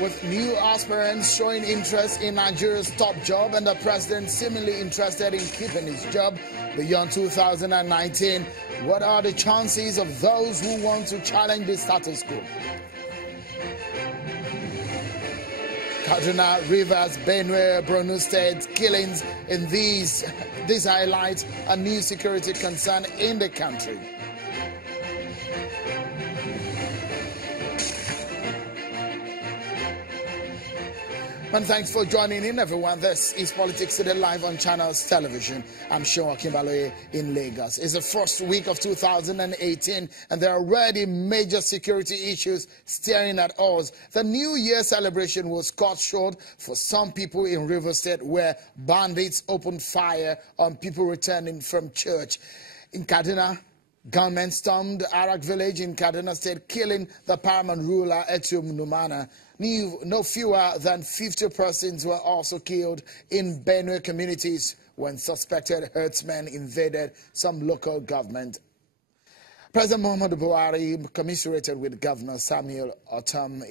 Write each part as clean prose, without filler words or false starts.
with new aspirants showing interest in Nigeria's top job and the president seemingly interested in keeping his job beyond 2019. What are the chances of those who want to challenge the status quo? Kaduna, Rivers, Benue, Benue State killings in these highlight a new security concern in the country. And thanks for joining in, everyone. This is Politics Today live on Channels Television. I'm Sean Kimbaloye in Lagos. It's the first week of 2018, and there are already major security issues staring at us. The New Year celebration was cut short for some people in River State, where bandits opened fire on people returning from church. In Kaduna, gunmen stormed Arak village in Kaduna State, killing the paramount ruler Etum Numana. No fewer than 50 persons were also killed in Benue communities when suspected herdsmen invaded some local government. President Muhammadu Buhari commiserated with Governor Samuel Otom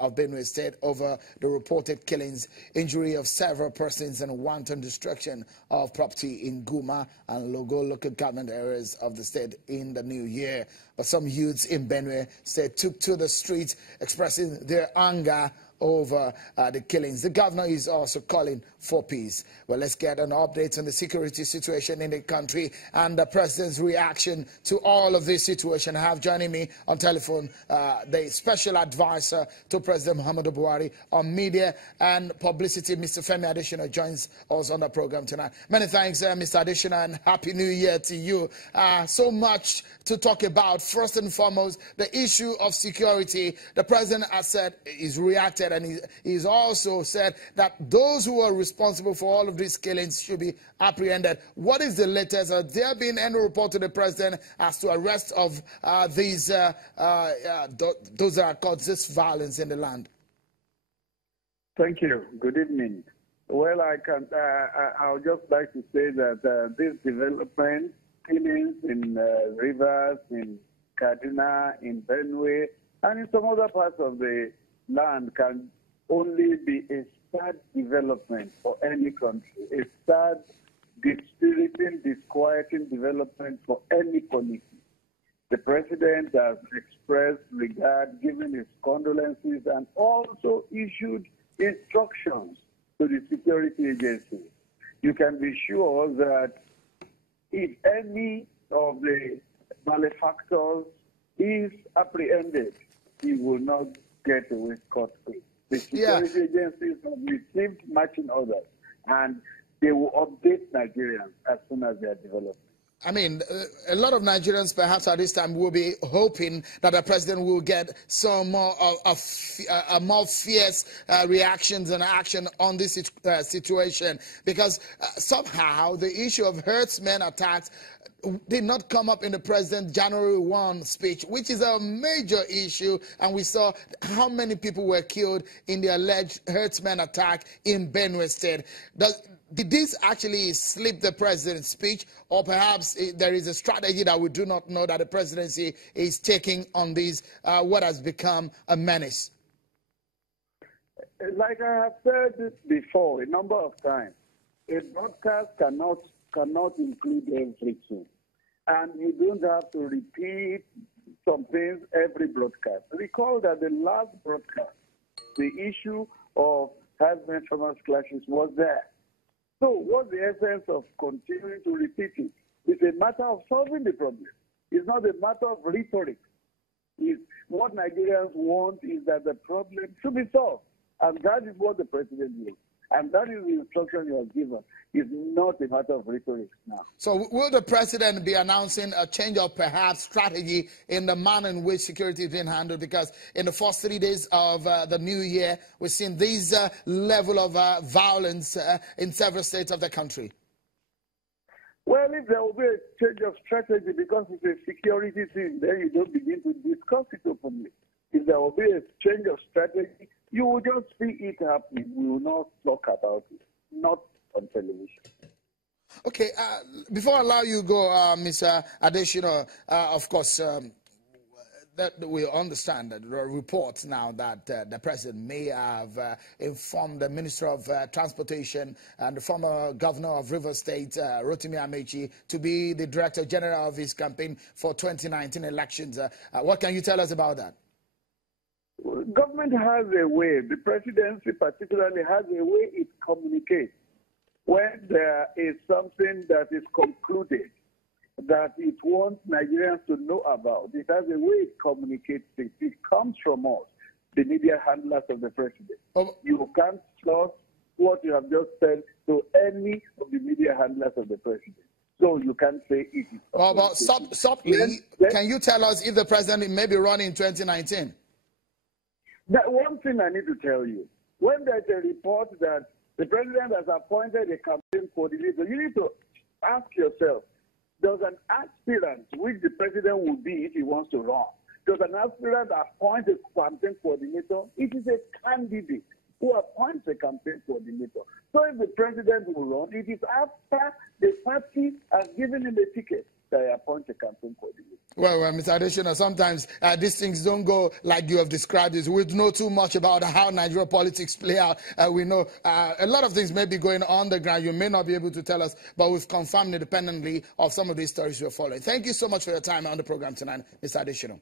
of Benue State over the reported killings, injury of several persons, and wanton destruction of property in Guma and Logo local government areas of the state in the new year. But some youths in Benue State took to the streets expressing their anger over the killings. The governor is also calling for peace. Well, let's get an update on the security situation in the country and the president's reaction to all of this situation. I have joining me on telephone the special advisor to President Muhammadu Buhari on media and publicity, Mr. Femi Adesina, joins us on the program tonight. Many thanks, Mr. Adesina, and Happy New Year to you. So much to talk about. First and foremost, the issue of security. The president has said he's reacted, and he's also said that those who are responsible for all of these killings should be apprehended. What is the latest? Has there been any report to the president as to arrest of those that are caused this violence in the land? Thank you. Good evening. Well, I would just like to say that this development, killings in Rivers, in Kaduna, in Benue, and in some other parts of the land can only be a sad development for any country, a sad, dispiriting, disquieting development for any polity. The president has expressed regard, given his condolences, and also issued instructions to the security agencies. You can be sure that if any of the malefactors is apprehended, he will not get away scot-free. The security agencies have received marching orders, and they will update Nigerians as soon as they are developed. I mean, a lot of Nigerians perhaps at this time will be hoping that the president will get some more more fierce reactions and action on this situation, because somehow the issue of herdsmen attacks did not come up in the president's January 1 speech, which is a major issue, and we saw how many people were killed in the alleged herdsmen attack in Benue State. Did this actually slip the president's speech, or perhaps there is a strategy that we do not know that the presidency is taking on these, what has become a menace? Like I have said before a number of times, a broadcast cannot include everything. And you don't have to repeat some things every broadcast. Recall that the last broadcast, the issue of herdsmen-farmers clashes was there. So what's the essence of continuing to repeat it? It's a matter of solving the problem. It's not a matter of rhetoric. What Nigerians want is that the problem should be solved. And that is what the president will. And that is the instruction you have given. It's not a matter of rhetoric now. So will the president be announcing a change of perhaps strategy in the manner in which security is being handled? Because in the first 3 days of the new year, we've seen this level of violence in several states of the country. Well, if there will be a change of strategy because it's a security thing, then you don't begin to discuss it openly. If there will be a change of strategy, you will just see it happening. We will not talk about it, not on television. Okay, before I allow you to go, Mr. Adesina, of course, That we understand that there are reports now that the president may have informed the Minister of Transportation and the former governor of Rivers State, Rotimi Amechi, to be the director general of his campaign for 2019 elections. What can you tell us about that? Government has a way, the presidency particularly has a way it communicates. When there is something that is concluded, that it wants Nigerians to know about, it has a way it communicates it. It comes from us, the media handlers of the president. Oh. You can't trust what you have just said to any of the media handlers of the president. So you can't say it is. But subtly, can you tell us if the president may be running in 2019? That one thing I need to tell you, when there's a report that the president has appointed a campaign coordinator, you need to ask yourself, does an aspirant, which the president will be if he wants to run, does an aspirant appoint a campaign coordinator? It is a candidate who appoints a campaign coordinator. So if the president will run, it is after the party has given him a ticket that I appoint a campaign coordinator. Well, Mr. Adesina, sometimes these things don't go like you have described it. We know too much about how Nigeria politics play out. We know a lot of things may be going on the ground. You may not be able to tell us, but we've confirmed independently of some of these stories we're following. Thank you so much for your time on the program tonight, Mr. Adesina.